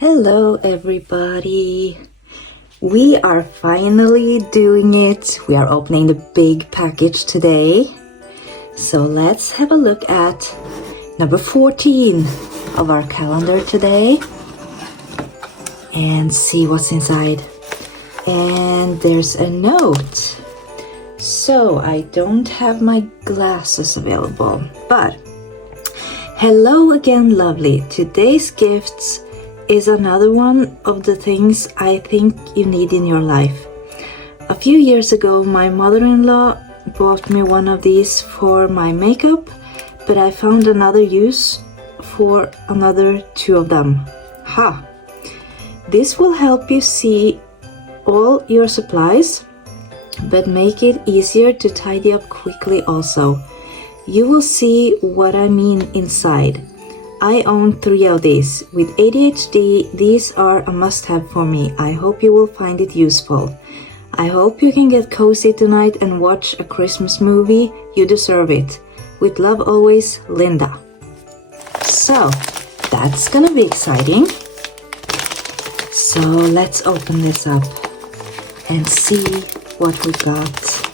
Hello everybody! We are finally doing it. We are opening the big package today. So let's have a look at number 14 of our calendar today and see what's inside. And there's a note. So I don't have my glasses available, but hello again, lovely. Today's gifts is another one of the things I think you need in your life. A few years ago, my mother-in-law bought me one of these for my makeup, but I found another use for another two of them. This will help you see all your supplies, but make it easier to tidy up quickly also. You will see what I mean inside. I own 3 of these. With ADHD, these are a must-have for me. I hope you will find it useful. I hope you can get cozy tonight and watch a Christmas movie. You deserve it. With love always, Linda. So, that's gonna be exciting. So, let's open this up and see what we got.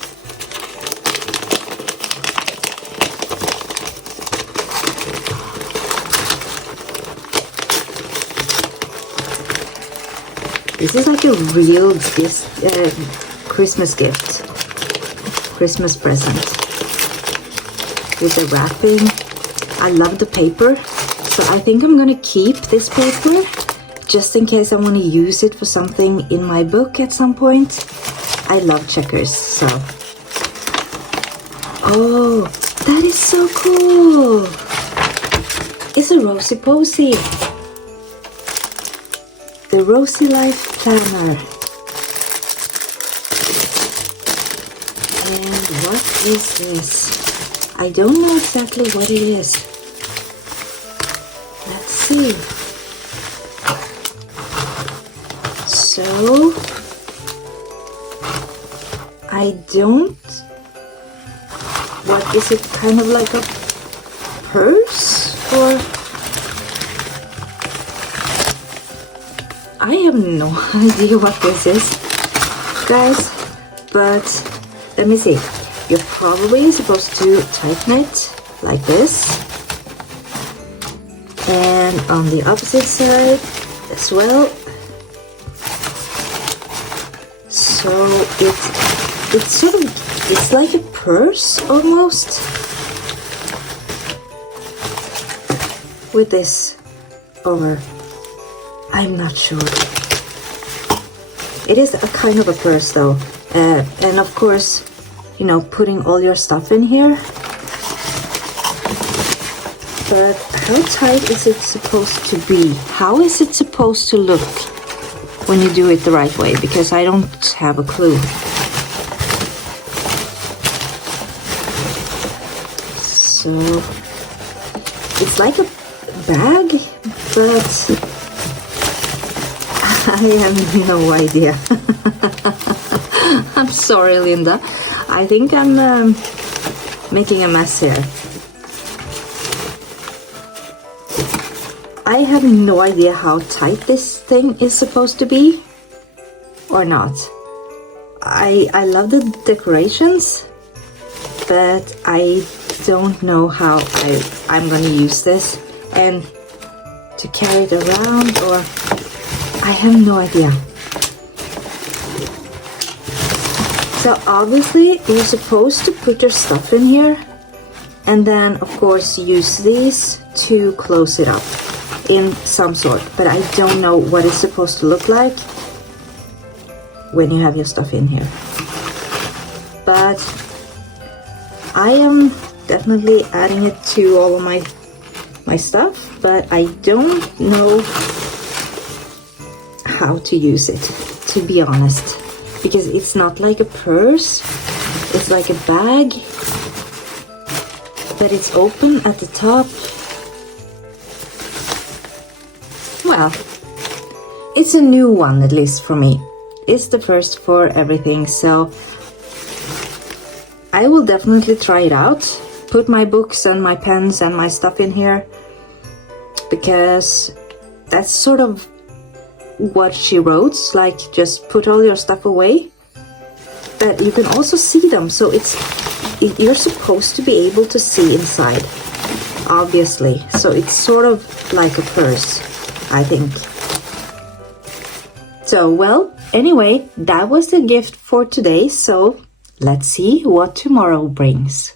This is like a real Christmas gift, Christmas present. With the wrapping, I love the paper, so I think I'm gonna keep this paper just in case I want to use it for something in my book at some point. I love checkers, so. Oh, that is so cool! It's a Rosey Posey. The Rosey Life Planner. And what is this? I don't know exactly what it is. Let's see. So, I don't... What is it? Kind of like a purse? Or... I have no idea what this is, guys, but let me see. You're probably supposed to tighten it like this, and on the opposite side as well. So it's sort of, it's like a purse almost, with this over. I'm not sure. It is a kind of a purse though. And of course, you know, putting all your stuff in here. But how tight is it supposed to be? How is it supposed to look when you do it the right way? Because I don't have a clue. So, it's like a bag, but I have no idea. I'm sorry, Linda. I think I'm making a mess here. I have no idea how tight this thing is supposed to be or not. I love the decorations, but I don't know how I'm gonna use this and to carry it around, or I have no idea. So obviously you're supposed to put your stuff in here and then of course use these to close it up in some sort, but I don't know what it's supposed to look like when you have your stuff in here. But I am definitely adding it to all of my stuff, but I don't know how to use it, to be honest, because it's not like a purse, it's like a bag, but it's open at the top. Well, it's a new one, at least for me. It's the first for everything, so I will definitely try it out. Put my books and my pens and my stuff in here, because that's sort of what she wrote, like just put all your stuff away, but you can also see them. So you're supposed to be able to see inside, obviously. So it's sort of like a purse, I think. So, well, anyway, that was the gift for today. So let's see what tomorrow brings.